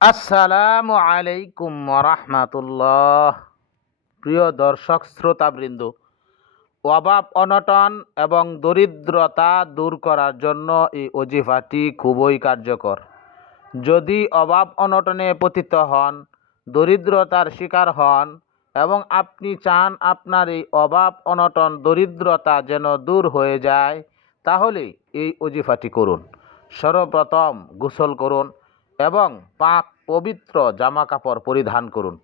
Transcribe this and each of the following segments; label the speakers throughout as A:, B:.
A: আসসালামু আলাইকুম রহমাতুল্লাহ প্রিয় দর্শক শ্রোতাবৃন্দ, অভাব, অনটন এবং দরিদ্রতা দূর করার জন্য এই অজিফাটি খুবই কার্যকর। যদি অভাব, অনটনে পতিত হন, দরিদ্রতার শিকার হন এবং আপনি চান আপনার এই অভাব, অনটন, দরিদ্রতা যেন দূর হয়ে যায়, তাহলে এই অজিফাটি করুন। সর্বপ্রথম গোসল করুন। এবং পাক পবিত্র জামা কাপড় পরিধান করুন।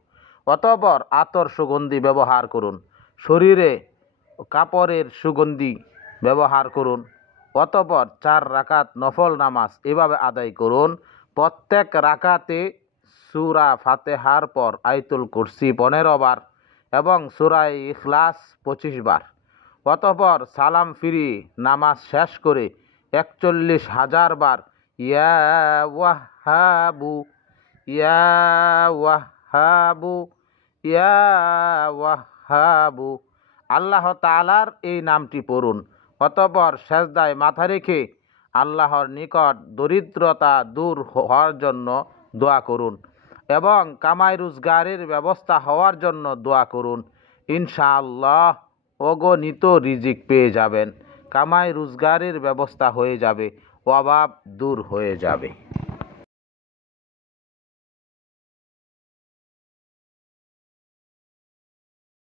A: অতঃপর আতর সুগন্ধি ব্যবহার করুন। শরীরে কাপড়ের সুগন্ধি ব্যবহার করুন। অতঃপর চার রাকাত নফল নামাজ এভাবে আদায় করুন। প্রত্যেক রাকাতে সুরা ফাতেহার পর আইতুল কুরসি পনেরো বার এবং সুরাই ইখলাস পঁচিশ বার। অতঃপর সালাম ফিরি নামাজ শেষ করে একচল্লিশ হাজার বার ইয়া ওয়াহাবু ইয়া ওয়াহাবু ইয়া ওয়াহাবু। আল্লাহ তালার এই নামটি পড়ুন। অতঃপর সেজদায় মাথা রেখে আল্লাহর নিকট দরিদ্রতা দূর হওয়ার জন্য দোয়া করুন এবং কামাই রোজগারের ব্যবস্থা হওয়ার জন্য দোয়া করুন। ইনশাআল্লাহ অগণিত রিজিক পেয়ে যাবেন। কামাই রোজগারের ব্যবস্থা হয়ে যাবে অভাব দূর হয়ে যাবে।